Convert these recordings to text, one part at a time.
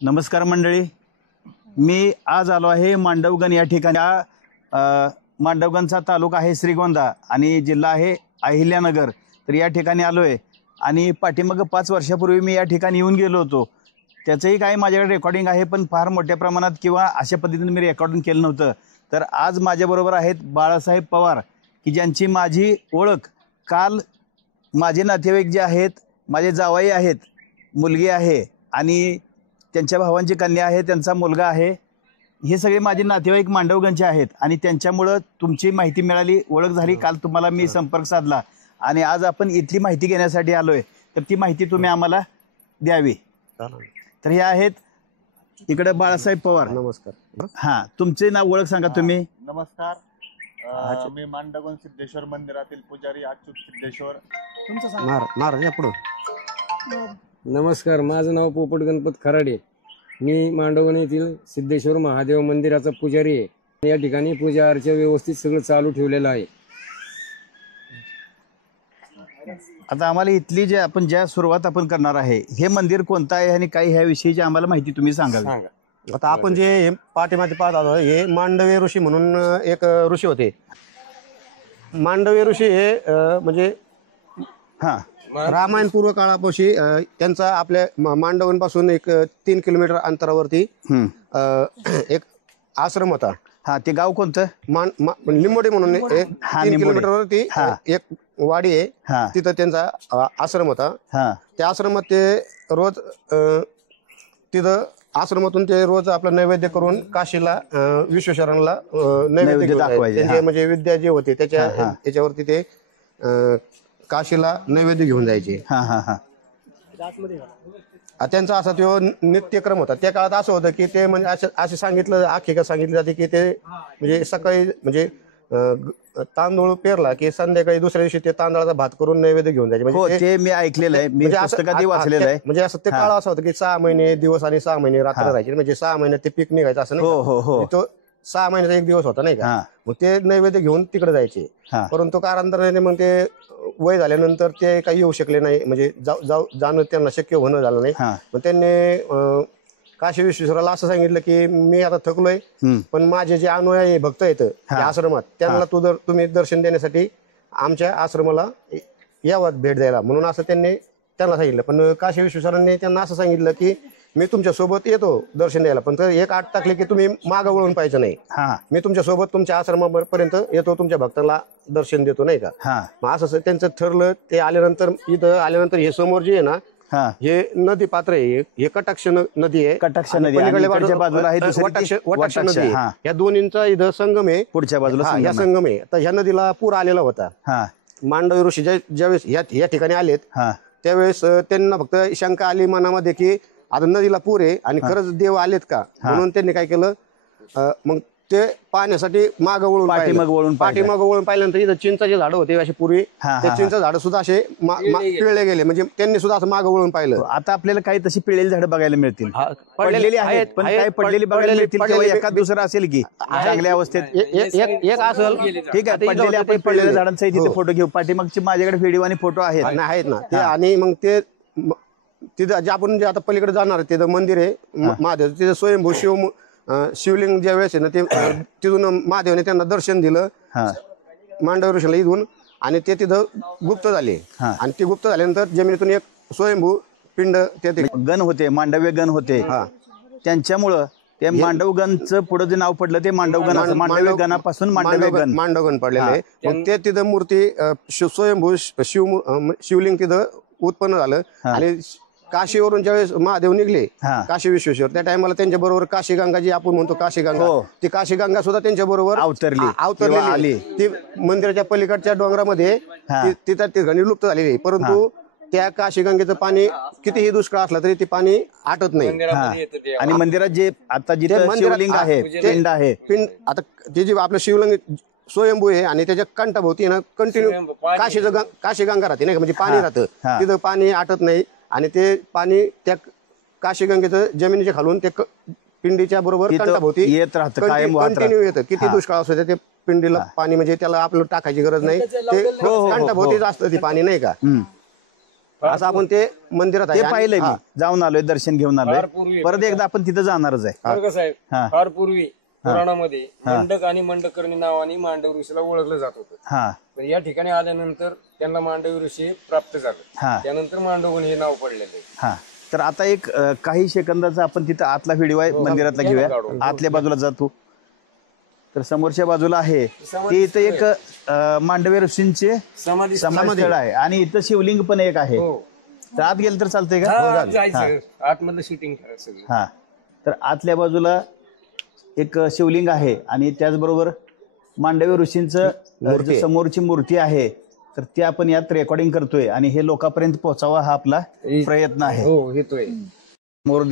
नमस्कार मंडळी, मी आज आलो आहे मांडवगण या ठिकाणी. मांडवगणचा तालुका आहे श्रीगोंदा आणि जिल्हा आहे अहिल्यानगर. तर या ठिकाणी आलो आहे आणि पाठीमागं 5 वर्षापूर्वी मी या ठिकाणी येऊन गेलो होतो. त्याचंही काही माझ्याकडे रेकॉर्डिंग आहे, पण फार मोठ्या प्रमाणात किंवा अशा पद्धतीने मी रेकॉर्डिंग केलं नव्हतं. तर आज माझ्याबरोबर आहेत बाळासाहेब पवार, की ज्यांची माझी ओळख काल माझे नातेवाईक जे आहेत, माझे जावई आहेत, मुलगी आहे आणि त्यांच्या भावांची कन्या आहे, त्यांचा मुलगा आहे. हे सगळे माझे नातेवाईक मांडवगणचे आहेत आणि त्यांच्यामुळं तुमची माहिती मिळाली, ओळख झाली. काल तुम्हाला मी संपर्क साधला आणि आज आपण इथली माहिती घेण्यासाठी आलो आहे. तर ती माहिती तुम्ही आम्हाला द्यावी. तर हे आहेत इकडे बाळासाहेब पवार. नमस्कार. हां, तुमचे नाव ओळख सांगा तुम्ही. नमस्कार, मी मांडवगण सिद्धेश्वर मंदिरातील पुजारी अच्युत सिद्धेश्वर. महाराज या पुढं. नमस्कार, माझं नाव पोपट गणपत खराडे. मी मांडवगण येथील सिद्धेश्वर महादेव मंदिराचा पुजारी आहे. या ठिकाणी पूजा अर्चा व्यवस्थित सगळं चालू ठेवलेलं आहे. आता आम्हाला इथली जे आपण ज्या सुरुवात आपण करणार आहे, हे मंदिर कोणतं आहे आणि काही ह्या विषयीची आम्हाला माहिती तुम्ही सांगावी. आता आपण जे पाठीमागे पाहत आलो हे मांडवे ऋषी म्हणून एक ऋषी होते. मांडवे ऋषी हे म्हणजे हां, रामायण पूर्व काळापाशी त्यांचा आपल्या मांडवनपासून एक 3 किलोमीटर अंतरावरती एक आश्रम होता. हां, ते गाव कोणतं? लिंबोडी म्हणून एक 3 किलोमीटरवरती एक वाडी आहे. तिथं त्यांचा आश्रम होता. त्या आश्रमात ते रोज तिथं आश्रमातून ते रोज आपलं नैवेद्य करून काशीला विश्वेश्वरांना नैवेद्य दाखवायचे. त्यांचे म्हणजे विद्या जे होते त्याच्यावरती ते काशीला नैवेद्य घेऊन जायचे. त्यांचा असा तो नित्यक्रम होता. त्या काळात असं होतं की ते म्हणजे असे सांगितलं आख्यायिका सांगितली जाते की ते म्हणजे सकाळी म्हणजे तांदूळ पेरला की संध्याकाळी दुसऱ्या दिवशी ते तांदळाचा भात करून नैवेद्य घेऊन जायचे. म्हणजे ते मी ऐकलेलं आहे, मी पुस्तकात वाचलेलं आहे. म्हणजे असं ते काळ असं होतं की 6 महिने दिवस आणि 6 महिने रात्र राहायचे. म्हणजे 6 महिन्यात ते पीक निघायचं असं नाही. तो 6 महिन्याचा एक दिवस होता नाही का. मग ते नैवेद्य घेऊन तिकडे जायचे. परंतु कालांतराने मग ते वय झाल्यानंतर ते काही येऊ शकले नाही. म्हणजे जाणं त्यांना शक्य होणं झालं नाही. मग त्यांनी काशी विश्वेश्वराला असं सांगितलं की मी आता थकलोय, पण माझे जे अनुयायी भक्त आहेत त्या आश्रमात त्यांना तुम्ही दर्शन देण्यासाठी आमच्या आश्रमाला यावं भेट द्यायला म्हणून असं त्यांना सांगितलं. पण काशी विश्वेश्वरांनी त्यांना असं सांगितलं की मी तुमच्या सोबत येतो दर्शन द्यायला, पण एक आठ टाकले की तुम्ही मागं वळून पाहिजे नाही. मी तुमच्या सोबत तुमच्या आश्रमापर्यंत येतो, तुमच्या भक्ताला दर्शन देतो नाही का. मग असं त्यांचं ठरलं. ते आल्यानंतर इथं आल्यानंतर हे समोर जे आहे ना हे नदी पात्र आहे. हे कटाक्ष नदी आहे. कटाक्ष नदी बाजूला आहे, वटाक्ष नदी आहे. या दोन्हींचा इथं संगम आहे. पुढच्या बाजूला या संगम आहे. तर ह्या नदीला पूर आलेला होता. मांडवी ऋषी ज्यावेळेस या ठिकाणी आलेत त्यावेळेस त्यांना फक्त शंका आली मनामध्ये की आता नदीला पूर आहे आणि खरंच देव आलेत का, म्हणून त्यांनी काय केलं मग ते पाहण्यासाठी मागं वळून पाठीमागं वळून पाहिल्यानंतर इथं चिंचाचे झाडं होते असे पूर्वी. ते चिंचा झाडं सुद्धा असे पिळले गेले. म्हणजे त्यांनी सुद्धा असं मागं वळून पाहिलं. आता आपल्याला काही तशी पिळलेली झाडं बघायला मिळतील, पडलेली आहेत, पण काही पडलेली बघायला मिळतील किंवा एखाद दुसरं असेल की चांगल्या अवस्थेत एक असेल. ठीक आहे, पडलेले आपण पडलेल्या झाडांचा तिथे फोटो घेऊ. पाठीमागचे माझ्याकडे व्हिडिओ आणि फोटो आहेत ना ते. आणि मग ते तिथं जे आपण जे आता पलीकडे जाणार तिथं मंदिर आहे महादेव. तिथं स्वयंभू शिवलिंग ज्या वेळेस आहे ना ते तिथून महादेवने त्यांना दर्शन दिलं मांडव ऋषीला इथून. आणि ते तिथं गुप्त झाले. आणि ते गुप्त झाल्यानंतर जमिनीतून एक स्वयंभू पिंड ते गण होते, मांडव्य गण होते. त्यांच्यामुळं ते मांडवगणचं पुढे जे नाव पडलं ते मांडवगण, मांडव्य गणापासून मांडवगण पडलेलं आहे. मग ते तिथं मूर्ती स्वयंभू शिवलिंग तिथं उत्पन्न झालं. आणि काशीवरून ज्यावेळेस महादेव निघले काशी विश्वेश्वर त्या टायमाला त्यांच्या बरोबर काशी गंगा जी आपण म्हणतो काशी गंगा, ती काशी गंगा सुद्धा त्यांच्या बरोबर अवतरली. ती मंदिराच्या पलीकडच्या डोंगरामध्ये तिथं ठिकाणी लुप्त झालेली. परंतु त्या काशी गंगेचं पाणी कितीही दुष्काळ असला तरी ते पाणी आटत नाही. आणि मंदिरात जे आता जिथे शिवलिंग आहे पिंड आता ते जे आपलं शिवलिंग स्वयंभू आहे आणि त्याच्या कंठाभोवती ना कंटिन्यू काशी गंगा राहते नाही का. म्हणजे पाणी राहतं तिथं, पाणी आटत नाही. आणि ते पाणी त्या काशी गंगेचं जमिनीच्या खालून ते पिंडीच्या बरोबर कंठाभोवती येत राहतं, कंटिन्यू येतं. किती दुष्काळ असतो ते पिंडीला पाणी म्हणजे त्याला आपलं टाकायची गरज नाही. ते कंठाभोवतीच असतं ते पाणी नाही का. असं आपण ते मंदिरात ते आहे. पाहिलंय मी, जाऊन आलोय, दर्शन घेऊन आलोय. फार पूर्वी परत एकदा आपण तिथं जाणारच आहे. बरं का साहेब, हा. फार पूर्वी पुराणामध्ये मंडक आणि मंडकर्णी नावाने मांडव ऋषीला ओळखलं जात होतं. हा पण या ठिकाणी आल्यानंतर त्यांना मांडव ऋषी प्राप्त झालं. हा त्यानंतर मांडवगण हे नाव पडलेलं आहे. हा. तर आता एक काही सेकंदाचा आपण तिथं आतला व्हिडिओ आहे मंदिरातला घेऊया. आतल्या बाजूला जातो. तर समोरच्या बाजूला आहे ते इथं एक मांडवे ऋषींचे समाधी समाधी आहे आणि इथं शिवलिंग पण एक आहे. हो. तर आत गेलं तर चालतंय का? हा, जायचं आतमधलं शूटिंग सगळं. हा. तर आतल्या बाजूला एक शिवलिंग आहे आणि त्याचबरोबर मांडवी ऋषींचं जी समोरची मूर्ती आहे तर ते आपण यात रेकॉर्डिंग करतोय आणि हे लोकांपर्यंत पोहोचावा हा आपला प्रयत्न आहे. हो, येतोय. समोर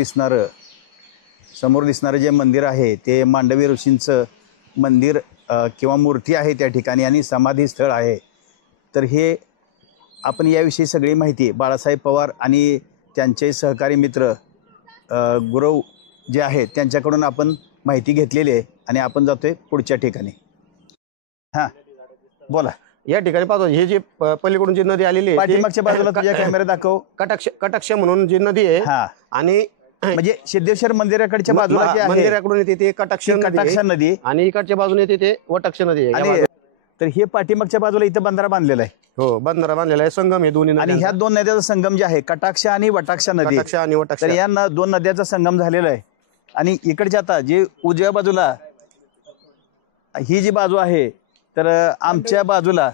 दिसणारं जे मंदिर आहे ते मांडवी ऋषींचं मंदिर किंवा मूर्ती आहे त्या ठिकाणी आणि समाधी स्थळ आहे. तर हे आपण याविषयी सगळी माहिती बाळासाहेब पवार आणि त्यांचे सहकारी मित्र गुरव जे आहेत त्यांच्याकडून आपण माहिती घेतलेली आहे आणि आपण जातोय पुढच्या ठिकाणी. हा बोला. या ठिकाणी पाहतो हे जे पलीकडून जी नदी आलेली आहे पाठीमागच्या बाजूला तुझ्या कॅमेरा दाखव. कटाक्ष म्हणून जी नदी आहे हा. आणि म्हणजे सिद्धेश्वर मंदिराकडच्या बाजूला जे आहे मंदिराकडून येते ते कटाक्ष नदी आणि इकडच्या बाजूने येते ते वटाक्ष नदी आहे. आणि तर हे पाठीमागच्या बाजूला इथं बंधारा बांधलेला आहे. हो, बंधारा बांधलेला आहे. संगम हे दोन्ही आणि ह्या दोन नद्याचा संगम जे आहे कटाक्ष आणि वटाक्ष नदी, कटाक्ष आणि वटाक्ष, तर या दोन नद्याचा संगम झालेला आहे. आणि इकडच्या आता जे उजव्या बाजूला ही जी बाजू आहे तर आमच्या बाजूला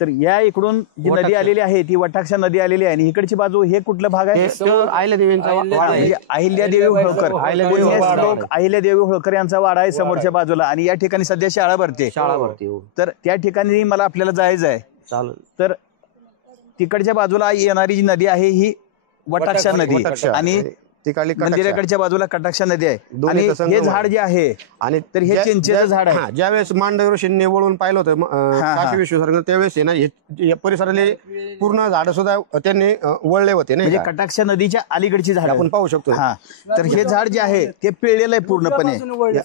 तर या इकडून जी नदी आलेली आहे ती वटाक्ष नदी आलेली आहे आणि इकडची बाजू हे कुठला भाग आहे? अहिल्यादेवींचा म्हणजे अहिल्यादेवी होळकर. अहिल्यादेवी होळकर यांचा वाडा आहे समोरच्या बाजूला आणि या ठिकाणी सध्या शाळा भरते. तर त्या ठिकाणी मला आपल्याला जायचं आहे. तर तिकडच्या बाजूला येणारी जी नदी आहे ही वटाक्ष नदी आणि मंदिराकडच्या बाजूला कटाक्ष नदी आहे. आणि हे झाड जे आहे आणि तर हे चिंचेचं झाड आहे. ज्यावेळेस मांडव ऋषींनी वळून पाहिलं होतं काशी विश्वेश्वर त्यावेळेस आहे ना या परिसरातले पूर्ण झाड सुद्धा त्यांनी वळले होते. म्हणजे कटाक्ष नदीच्या अलीकडची झाड आपण पाहू शकतो. हा. तर हे झाड जे आहे ते पिळलेलं आहे पूर्णपणे.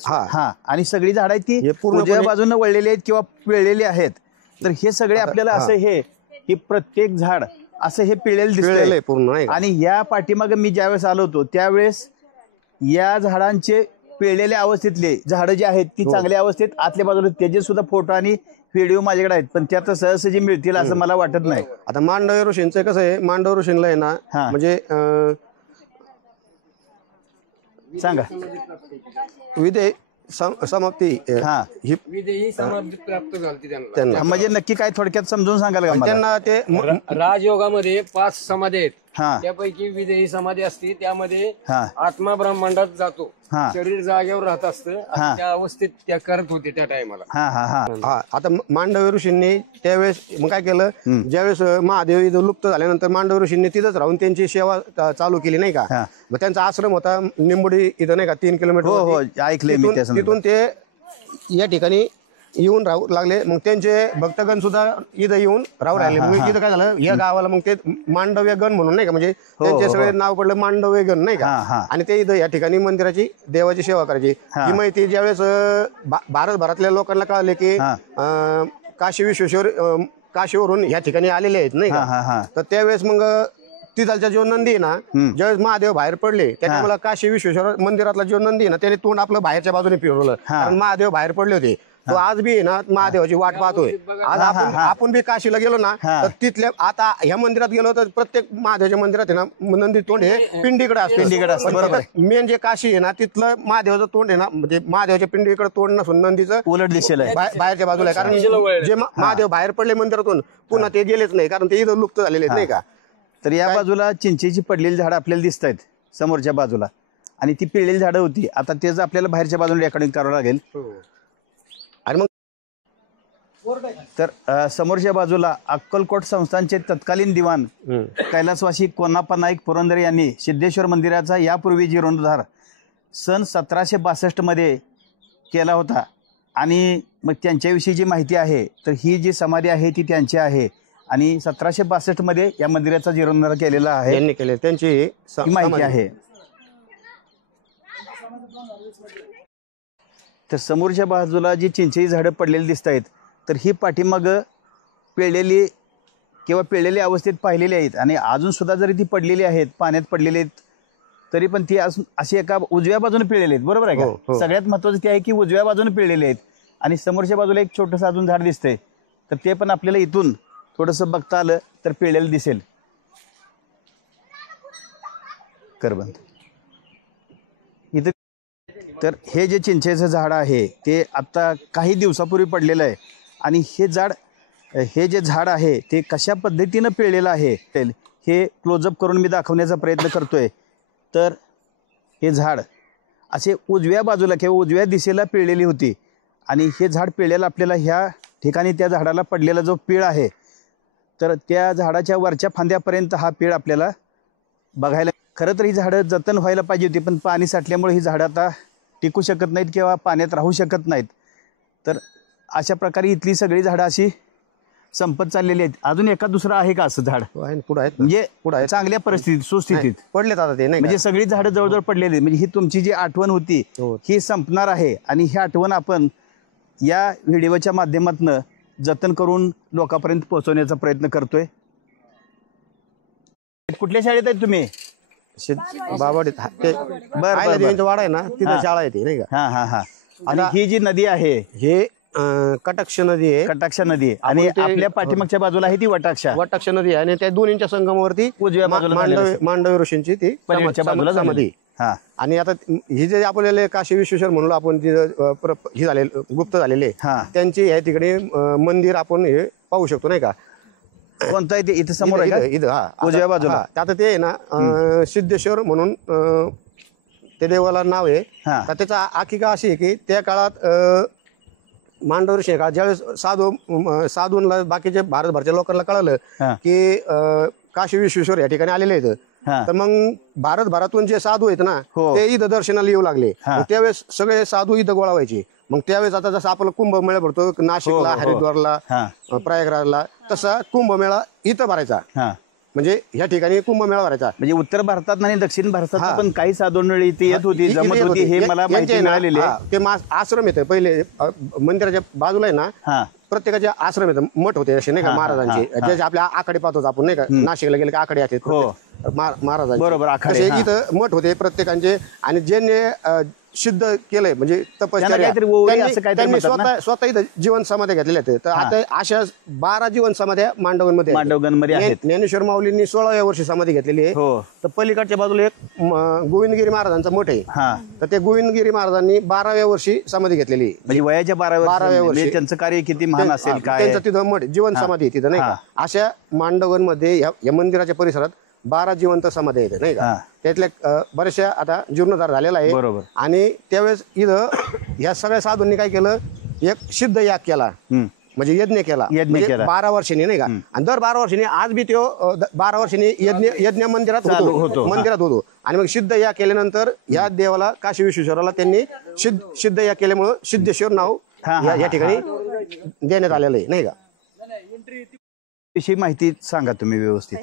हा. आणि सगळी झाड आहेत ती उजव्या बाजूने वळलेली आहेत किंवा पिळलेली आहेत. तर हे सगळे आपल्याला असं हे प्रत्येक झाड असं हे पिळलेलं दिसतंय पूर्ण. आणि या पाठीमागे मी ज्यावेळेस आलो होतो त्यावेळेस या झाडांचे पिळलेल्या अवस्थेतले झाडं जे आहेत ती चांगल्या अवस्थेत आतल्या बाजूला त्याचे सुद्धा फोटो आणि व्हिडिओ माझ्याकडे आहेत पण त्यात सहजसहजी मिळतील असं मला वाटत नाही. आता मांडव ऋषींचं कसं आहे, मांडव ऋषींना आहे ना म्हणजे सांगा विदे समाप्ती ही समाधी प्राप्त झाली त्यांना. म्हणजे नक्की काय थोडक्यात समजून सांगाल का मला? त्यांना ते राजयोगामध्ये 5 समाधी आहेत. त्यापैकी विदेही समाधी असते त्यामध्ये आत्मा ब्रह्मांडात जातो, शरीर जागेवर राहत असतं. त्या अवस्थेत त्या करत होते त्या टायमाला. आता मांडव ऋषींनी त्यावेळेस मग काय केलं, ज्यावेळेस महादेव इथं लुप्त झाल्यानंतर मांडव ऋषींनी तिथंच राहून त्यांची सेवा चालू केली नाही का. मग त्यांचा आश्रम होता निंबोडी इथं नाही का 3 किलोमीटर ऐकले मी. तिथून ते या ठिकाणी येऊन राहू लागले. मग त्यांचे भक्तगण सुद्धा इथं येऊन राहू राहिले. मग इथं काय झालं, या गावाला मग ते मांडव्य गण म्हणून नाही का, म्हणजे त्यांचे सगळे नाव पडलं मांडव्य गण नाही का. आणि ते इथं या ठिकाणी मंदिराची देवाची सेवा करायची. ही माहिती ज्यावेळेस भारतभरातल्या लोकांना कळाले की काशी विश्वेश्वर काशीवरून या ठिकाणी आलेले आहेत नाही का, तर त्यावेळेस मग तिथलचा जो नंदी आहे ना, ज्यावेळेस महादेव बाहेर पडले त्या टायमाला काशी विश्वेश्वर मंदिरातला जो नंदी आहे ना त्याने तोंड आपलं बाहेरच्या बाजूने फिरवलं. कारण महादेव बाहेर पडले होते. तो आज बी आहे ना महादेवाची वाट पाहतोय. आज आपण बी काशीला गेलो ना तर तिथल्या आता ह्या मंदिरात गेलो तर प्रत्येक महादेवाच्या मंदिरात आहे ना नंदी तोंड हे पिंडीकडे असतं. मेन जे काशी आहे ना तिथलं महादेवाचं तोंड आहे ना, म्हणजे महादेवाच्या पिंडीकडे तोंड नसून नंदीचं उलट दिसेल बाहेरच्या बाजूला आहे. कारण जे महादेव बाहेर पडले मंदिरातून पुन्हा ते गेलेच नाही, कारण ते इथं लुप्त झालेले आहेत नाही का. तर या बाजूला चिंचेची पडलेली झाडं आपल्याला दिसत आहेत समोरच्या बाजूला आणि ती पिळलेली झाडं होती. आता तेच आपल्याला बाहेरच्या बाजूला रेकॉर्डिंग करावं लागेल. आणि मग तर समोरच्या बाजूला अक्कलकोट संस्थानचे तत्कालीन दिवाण कैलासवासी कोनाप्पा नाईक पुरंदरे यांनी सिद्धेश्वर मंदिराचा यापूर्वी जीर्णोद्धार सन 1762 मध्ये केला होता. आणि मग त्यांच्याविषयी जी माहिती आहे तर ही जी समाधी आहे ती त्यांची आहे आणि 1762 मध्ये या मंदिराचा जीर्णोद्धार केलेला आहे. यांनी केले त्यांची माहिती आहे. तर समोरच्या बाजूला जी चिंचेची झाडं पडलेली दिसत आहेत तर ही पाठीमाग पिळलेली किंवा पिळलेली अवस्थेत पाहिलेली आहेत आणि अजून सुद्धा जरी ती पडलेली आहेत, पाण्यात पडलेली आहेत, तरी पण ती अशी एका उजव्या बाजूने पिळलेली आहेत. बरोबर आहे का? सगळ्यात महत्वाचं ते आहे की उजव्या बाजूने पिळलेली आहेत. आणि समोरच्या बाजूला एक छोटंसं अजून झाड दिसतंय, तर ते पण आपल्याला इथून थोडंसं बघता आलं तर पिळलेलं दिसेल. करबंद इथं. तर हे जे चिंचेचं झाड आहे ते आता काही दिवसापूर्वी पडलेलं आहे. आणि हे जे झाड आहे ते कशा पद्धतीनं पिळलेलं आहे हे क्लोजअप करून मी दाखवण्याचा प्रयत्न करतोय. तर हे झाड असे उजव्या बाजूला किंवा उजव्या दिशेला पिळलेली होती आणि हे झाड पिळलेलं आपल्याला ह्या ठिकाणी त्या झाडाला पडलेला जो पीळ आहे, तर त्या झाडाच्या वरच्या फांद्यापर्यंत हा पीळ आपल्याला बघायला. खरं तर ही झाडं जतन व्हायला पाहिजे होती, पण पाणी साठल्यामुळे ही झाडं आता टिकू शकत नाहीत किंवा पाण्यात राहू शकत नाहीत. तर अशा प्रकारे इथली सगळी झाडं अशी संपत चाललेली आहेत. अजून एका दुसरं आहे का असं झाड? पुढे आहेत, म्हणजे चांगल्या परिस्थितीत, सुस्थितीत पडलेत आता ते, नाही म्हणजे सगळी झाडं जवळजवळ पडलेली. म्हणजे ही तुमची जी आठवण होती ही संपणार आहे आणि ही आठवण आपण या व्हिडिओच्या माध्यमातून जतन करून लोकांपर्यंत पोहोचवण्याचा प्रयत्न करतोय. कुठल्या शाळेत आहेत तुम्ही? बाबाडीत वाडा आहे ना, तिथं शाळा येते, नाही का? हा हा हा. आणि ही जी नदी आहे हे कटाक्ष नदी आहे. कटाक्ष नदी आहे आणि आपल्या पाठीमागच्या बाजूला आहे ती वटाक्ष नदी आहे आणि त्या दोन्हीच्या संगमावरती उजव्या बाजूला मांडवी ऋषींची ती समाधी. आणि आता ही जे आपल्याला काशी विश्वेश्वर म्हणलो आपण, हे झाले गुप्त झालेले, त्यांची या ठिकाणी मंदिर आपण हे पाहू शकतो, नाही का? कोणतं आहे ते? इथं समोर आहे इथं उजव्या बाजूला. आता ते आहे ना सिद्धेश्वर म्हणून ते देवाला नाव आहे. तर त्याचा आखिका अशी आहे की त्या काळात मांडव ऋषी का ज्यावेळेस साधूंना बाकीच्या भारतभरच्या लोकांना कळलं की काशी विश्वेश्वर या ठिकाणी आलेले आहेत, तर मग भारतभरातून जे साधू आहेत ना ते इथं दर्शनाला येऊ लागले. त्यावेळेस सगळे साधू इथं गोळा व्हायचे. मग त्यावेळेस आता जसं आपला कुंभमेळा भरतो नाशिकला, हरिद्वारला, प्रयागराजला, तसा कुंभमेळा इथं भरायचा. म्हणजे ह्या ठिकाणी कुंभमेळा भरायचा. म्हणजे उत्तर भारतात आणि दक्षिण भारतात पण काही साधू मंडळी इथे येत होती, जमत होती, हे मला माहिती मिळालेली आहे. ते आश्रम येतं पहिले मंदिराच्या बाजूला आहे ना, प्रत्येकाचे आश्रम येतं, मठ होते असे, नाही का, महाराजांचे. जे आपल्या आकडे पाहतो आपण, नाही का, नाशिकला गेले की आकडे आहेत महाराजांचे. बरोबर. इथं मठ होते प्रत्येकांचे. आणि ज्यांनी सिद्ध केलंय म्हणजे तपश्चर्या, त्यांनी स्वतः इथं जीवन समाध्या घेतलेल्या आहेत. तर आता अशा 12 जीवन समाध्या मांडवगणमध्ये आहेत. ज्ञानेश्वर माऊलींनी 16व्या वर्षी समाधी घेतलेली आहे. तर पलीकडच्या बाजूला एक गोविंदगिरी महाराजांचा मठ आहे. तर ते गोविंदगिरी महाराजांनी 12व्या वर्षी समाधी घेतलेली आहे. म्हणजे वयाच्या 12व्या वर्षी त्यांचं कार्य किती महान असेल, काय त्यांचं तिथं मठ जीवन समाधी आहे तिथं, नाही का? अशा मांडवगणमध्ये या मंदिराच्या परिसरात 12 जिवंत समाधी आहेत, नाही का? त्यातल्या बऱ्याचशा आता जीर्णोद्धार झालेला आहे. आणि त्यावेळेस इथं या सगळ्या साधूंनी काय केलं, एक सिद्ध याग केला, म्हणजे यज्ञ केला 12 वर्षांनी, नाही का? आणि दर 12 वर्षांनी आज बी तो 12 वर्षांनी यज्ञ मंदिरात होतो. आणि मग सिद्ध याग केल्यानंतर या देवाला काशी विश्वेश्वराला त्यांनी सिद्ध याग केल्यामुळं सिद्धेश्वर नाव या ठिकाणी देण्यात आलेलं आहे, नाही का? विषयी माहिती सांगा तुम्ही व्यवस्थित.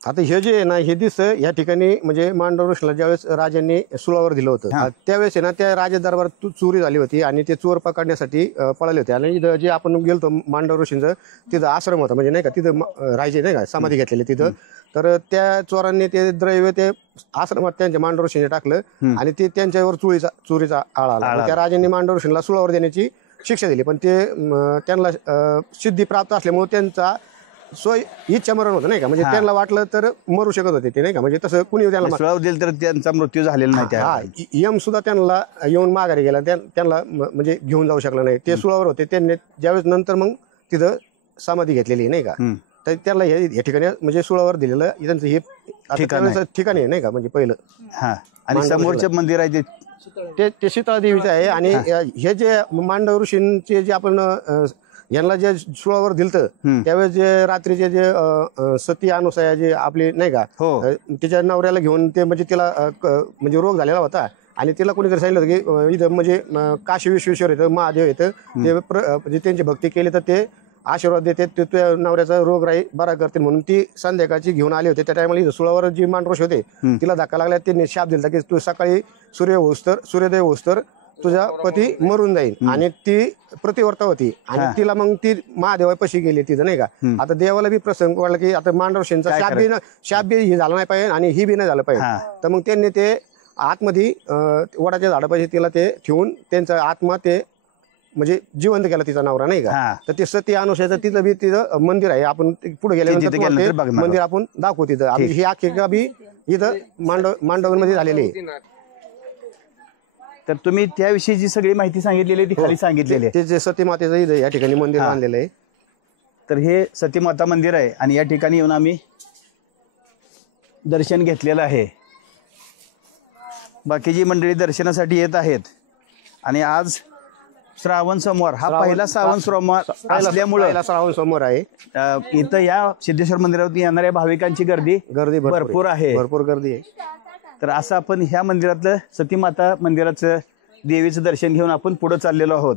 आता हे जे आहे ना, हे दिसतं या ठिकाणी म्हणजे मांडव ऋषीला ज्यावेळेस राजांनी सुळावर दिलं होतं, त्यावेळेस आहे ना त्या राजा दरबारात चोरी झाली होती आणि ते चोर पकडण्यासाठी पळाले होते. आणि इथं जे आपण गेलतो मांडव ऋषींचं, तिथं आश्रम होता, म्हणजे नाही का, तिथं राहायचे, नाही का, समाधी घेतलेली तिथं. तर त्या चोरांनी ते द्रव्य ते आश्रमात त्यांच्या मांडव ऋषीने टाकलं आणि ते त्यांच्यावर चोरीचा आळा आला. त्या राजांनी मांडव ऋषीला सुळावर देण्याची शिक्षा दिली. पण ते त्यांना सिद्धी प्राप्त असल्यामुळे त्यांचा इच्छा मरण होतं, नाही का? म्हणजे त्यांना वाटलं तर मरू शकत होते ते, नाही का? म्हणजे तसं कुणी त्यांना सुळावर दिलं तर त्यांचा मृत्यू झालेला नाही. यम सुद्धा त्यांना येऊन माघारी गेला, त्यांना म्हणजे घेऊन जाऊ शकलं नाही. ते सुळावर होते. त्यांनी ज्यावेळेस नंतर मग तिथं समाधी घेतलेली, नाही का? तर त्यांना हे ठिकाणी म्हणजे सुळावर दिलेलं त्यांचं हे ठिकाणी आहे, नाही का? म्हणजे पहिलं. आणि समोरचं मंदिर आहे ते शीतळा देवीचं आहे. आणि हे जे मांडव ऋषींचे जे आपण यांना जे सुळावर दिलतं, त्यावेळेस जे रात्रीचे जे सती अनुसया जे आपली, नाही का, तिच्या नवऱ्याला घेऊन ते म्हणजे तिला म्हणजे रोग झालेला होता. आणि तिला कोणीतरी सांगितलं होतं की इथं म्हणजे काशी विश्वेश्वर येतं, महादेव येतं, ते म्हणजे त्यांची भक्ती केली तर ते आशीर्वाद देते, ते तुझ्या नवऱ्याचा रोग बरा करते. म्हणून ती संध्याकाळची घेऊन आली होती. त्या टायमाला सुळावर जी मांडवृष होते तिला धक्का लागला. त्यांनी शाप दिला की तू सकाळी सूर्योदय होस तर तुझा पती मरून जाईल आणि ती प्रतिवर्ता होती आणि तिला मग ती महादेवापाशी गेली तिथं नाही का. आता देवाला बी प्रसंग वाटला की आता मांडवशेंचा शाप बी हे झाला नाही पाहिजे आणि ही बी नाही झालं पाहिजे. तर मग त्यांनी ते आतमध्ये वडाच्या झाडापाशी तिला ते ठेवून त्यांचा आत्मा ते म्हणजे जिवंत केला तिचा नवरा नाही का. तर ते सती अनुषयाचं तिथं बी तिथं मंदिर आहे. आपण पुढे गेल्यानंतर मंदिर आपण दाखवू तिथं. ही आख्यायिका बी इथं मांडवमध्ये झालेली आहे. तर तुम्ही त्याविषयी जी सगळी माहिती सांगितलेली ती खाली सांगितलेली आहे. ते जे सतीमातेचं इथं या ठिकाणी मंदिर बांधलेलं आहे. तर हे सतीमाता मंदिर आहे आणि या ठिकाणी येऊन आम्ही दर्शन घेतलेलं आहे. बाकीची मंडळी दर्शनासाठी येत आहेत आणि आज श्रावण सोमवार हा पहिला श्रावण सोमवार असल्यामुळे श्रावण सोमवार आहे. इथं या सिद्धेश्वर मंदिरावरती येणाऱ्या भाविकांची गर्दी भरपूर आहे. भरपूर गर्दी आहे. तर असं आपण ह्या मंदिरातलं सतीमाता मंदिराचं देवीचं दर्शन घेऊन आपण पुढे चाललेलो आहोत.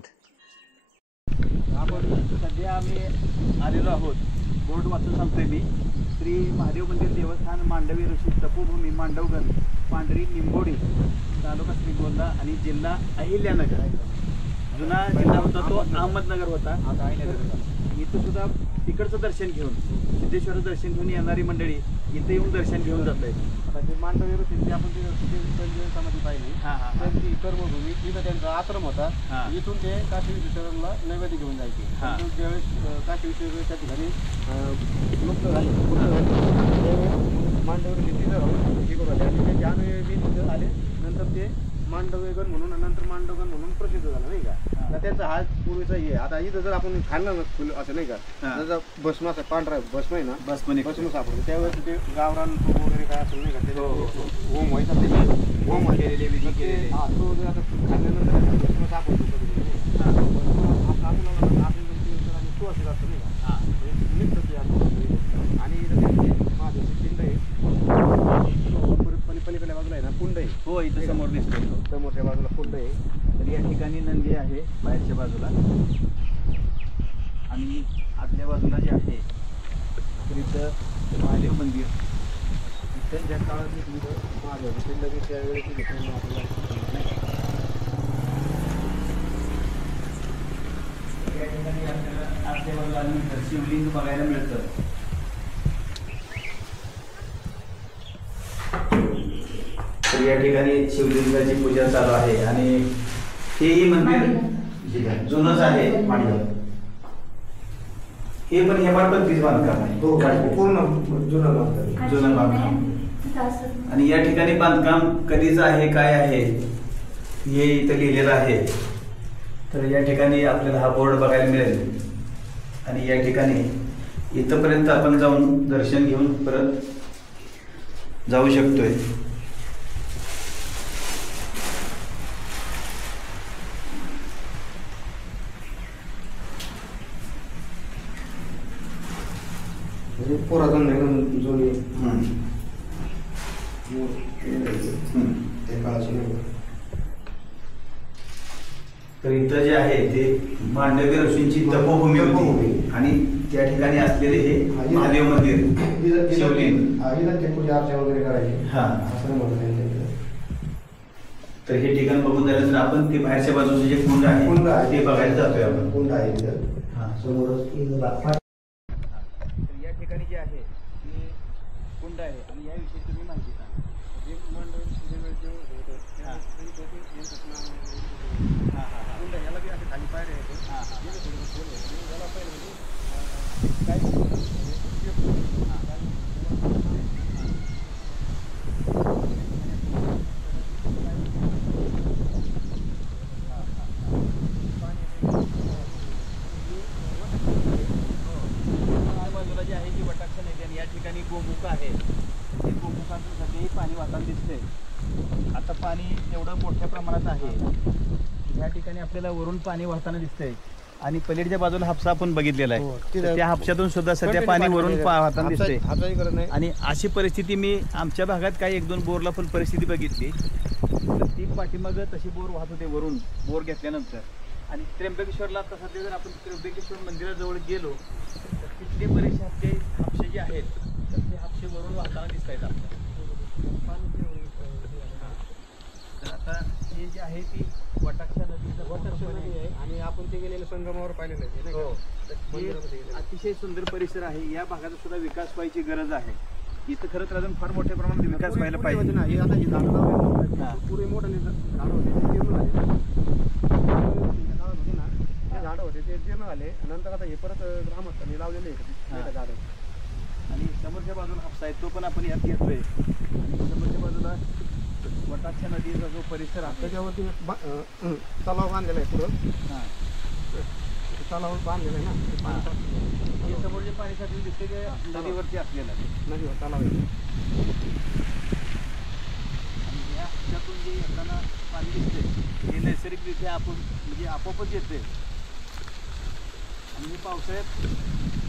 आपण सध्या आम्ही आलेलो आहोत. बोर्ड वाचून सांगतोय मी. श्री महादेव मंदिर देवस्थान मांडवी ऋषी तपोभूमी मांडवगण पांढरी निंबोडी तालुका श्रीगोंदा आणि जिल्हा अहिल्यानगर. जुना जिल्हा होता तो अहमदनगर होता. आता अहिल्यानगर. इथं सुद्धा तिकडचं दर्शन घेऊन सिद्धेश्वरचं दर्शन घेऊन येणारी मंडळी इथे येऊन दर्शन घेऊन जात आहेत. आता जे मांडवी ऋषी आपण समाधी पाहिली त्यांची कर्मभूमी तिथं त्यांचा आश्रम होता. इथून ते काशी विश्वेश्वरला नैवेद्य घेऊन जायचे. ज्यावेळेस काशी विश्वेश्वर त्या ठिकाणी लुप्त झाले त्यावेळेस मांडवी ऋषी तिथं राहून हे करू आणि ते जानवे बी तिथं आले. नंतर ते मांडवेगण म्हणून नंतर मांडवगण म्हणून प्रसिद्ध झालं नाही का. तर त्यांचा हा पूर्वीचा हे. आता इथं जर आपण खाल्लं ना फुलं असं नाही का, जर भस्म असं पांढरा भस्म आहे ना, भस्म सापडतो त्यावेळेस ते गावरान वगैरे काय असेल नाही का ते होम व्हायचा होम केलेले विधी केलेले तो जर आता खाल्ल्यानंतर भस्म सापडतो तो असेल असतं नाही का निघतं ते आणि महादेवची पिंड आहे. पलीकडल्या बाजूला आहे ना कुंड आहे. हो इथं समोर दिसतोय. समोरच्या बाजूला कुंड आहे. तर या ठिकाणी नंदी आहे बाहेरच्या बाजूला आणि आतल्या बाजूला जे आहे तर इथं महादेव मंदिर. त्यांच्या काळात महादेवची पिंड त्यावेळेस घेतली आपल्याला. या ठिकाणी आपल्याला आतल्या बाजूला शिवलिंग बघायला मिळतं. तर या ठिकाणी शिवलिंगाची पूजा चालू आहे आणि हेही मंदिर जुनंच आहे. मांडव हे पण हेमाडपंथीच बांधकाम आहे. पूर्ण जुनं बांधकाम. आणि या ठिकाणी बांधकाम कधीच आहे काय आहे हे इथं लिहिलेलं आहे. तर या ठिकाणी आपल्याला हा बोर्ड बघायला मिळेल आणि या ठिकाणी इथंपर्यंत आपण जाऊन दर्शन घेऊन परत जाऊ शकतोय. पुरातन जुनी तर इथं जे आहे ते मांडवी ऋषींची तपोभूमी होती आणि त्या ठिकाणी असलेले हे महादेव मंदिर शिवलिंग पूजा अर्चा वगैरे करायची. तर हे ठिकाण बघून झाल्यानंतर आपण ते बाहेरच्या बाजूचं जे कुंड आहे ते बघायला जातोय आपण. कुंड आहे समोरच. या ठिकाणी जे आहे ते कुंड आहे आणि याविषयी तुम्ही माहिती सांगा. जे कुंड ह्याला बी असे खाली पायऱ्या आहेत. याला पायऱ्या काय बाजूला जे आहे जी वटाक्षण आहे आणि या ठिकाणी गोमुख आहे. ते गोमुखातून सध्याही पाणी वाहताना दिसतंय. आता पाणी एवढं मोठ्या प्रमाणात आहे. या ठिकाणी आपल्याला वरून पाणी वाहताना दिसतंय आणि पलीकडच्या बाजूला हापसा आपण बघितलेला आहे. त्या हापशातून सुद्धा सध्या पाणी वरून वाहताना दिसतंय. आणि अशी परिस्थिती मी आमच्या भागात काही एक दोन बोरला पण परिस्थिती बघितली. तर ती पाठीमागं तशी बोर वाहत होते वरून बोर घेतल्यानंतर. आणि त्र्यंबकेश्वरला आता सध्या जर आपण त्र्यंबकेश्वर मंदिराजवळ गेलो तर तिथले बरेचसे हापशे जे आहेत तर ते हापशे वरून वाहताना दिसत आहेत आपल्याला. तर आता हे जे आहे ती वटाक्षा नदीचं वटाक्षा नदी आहे आणि आपण ते गेलेलं संगमावर पाहिलेलं आहे नाही का? हो. मंदिरामध्ये गेलेलं. अतिशय सुंदर परिसर आहे. या भागाचा सुद्धा विकास व्हायची गरज आहे. इथं खरं तर अजून फार मोठ्या प्रमाणात विकास व्हायला पूर्वी पाहिजे. होते ना, हे आता ही झाडं लावलेली हा. आहेत. पूर्वी मोठे झाड होते ते जीर्ण झाले. पूर्वीच्या काळात होते ना ते झाडं होते ते जीर्ण झाले. नंतर आता हे परत ग्रामस्थांनी लावलेले आहेत झाडं. आणि समोरच्या बाजूला हापसा आहे तो पण आपण यात घेतोय. आणि समोरच्या बाजूला वटाक्षा नदीचा जो परिसर आहे त्याच्यावरती तलाव बांधलेला आहे पुढं. हां. तलाव बांधलेला आहे ना ते पाणी साचलेलं. हे समोर जे पाणी साठवून दिसते ते नदीवरती असलेलं आहे. नदीवर तलाव आहे. आणि या त्यातून जे येताना पाणी दिसते हे नैसर्गिकरित्या आपण म्हणजे आपोआपच येते. आणि पावसाळ्यात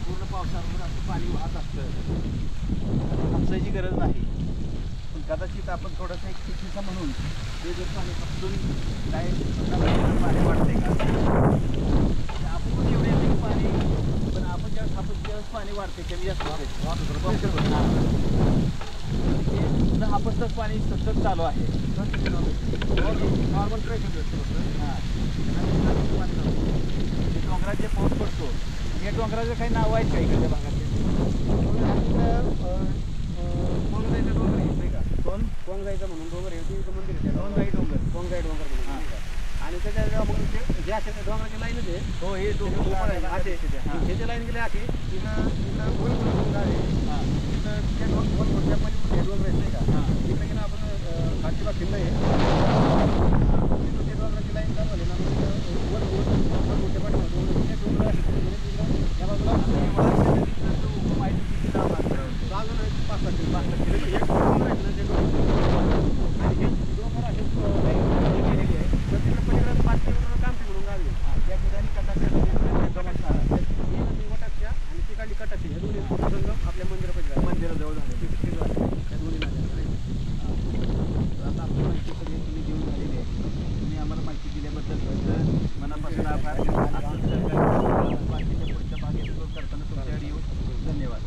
पूर्ण पावसाळ्यावर असं पाणी वाहत असतं. हापसायची गरज नाही. पण कदाचित आपण थोडंसं एक चिकित्सा म्हणून ते जर पाणी पसून काय पाणी वाढते का म्हणजे आपण एवढे येते पाणी पण आपण ज्यावेळेस हापस त्यावेळेस पाणी वाढते कमी जास्त होते. ते हापसच पाणी सतत चालू आहे. नॉर्मल प्रेशर हां. डोंगरात जे पाऊस पडतो या डोंगराचं काही नाव आहेत का इकडच्या भागातले? कोंगजाईचं डोंगर आहे का? कोंगजाईचं म्हणून डोंगर आहे तिथं मंदिर आहे. कोंगजाई डोंगर. कोंगजाई डोंगर म्हणून नाही का? आणि त्याच्या मग ते जे असे डोंगराची लाईनच आहे. हो हे असे त्याच्या लाईन गेले असे तिथं गोल गाव आहे. तिथं त्या डोंगरच्या पलीकडे डोंगर आहेत नाही का? तिथं गेलं आपण खालची बाग फिरलं आहे. तिथं ते डोंगराची लाईन चालू झाली ना मग तिथं वर मोठ्या पाठीमागे ते डोंगर असे त्या बाजूला अजून 5-7 किलोमीटर एक डोंगर आहे ना ते डोंगर आणि हे डोंगर असे गेलेली आहे. तर तिकडे पलीकडे 5 किलोमीटर काम तिकडून गावी आहे. त्या ठिकाणी कटाक्षा वटाक्षा आणि तिकडली कटाक्षी हे दोन्ही संगम आपल्या मंदिरापाशी मंदिराजवळ झाले त्या दोन्ही नद्या. आता आपली माहिती सगळी तुम्ही देऊन झालेली आहे. तुम्ही आम्हाला माहिती दिल्याबद्दल मनापासून आभार. बाकीच्या पुढच्या भाग एक्सप्लोर करताना तुमच्याकडे येऊन धन्यवाद.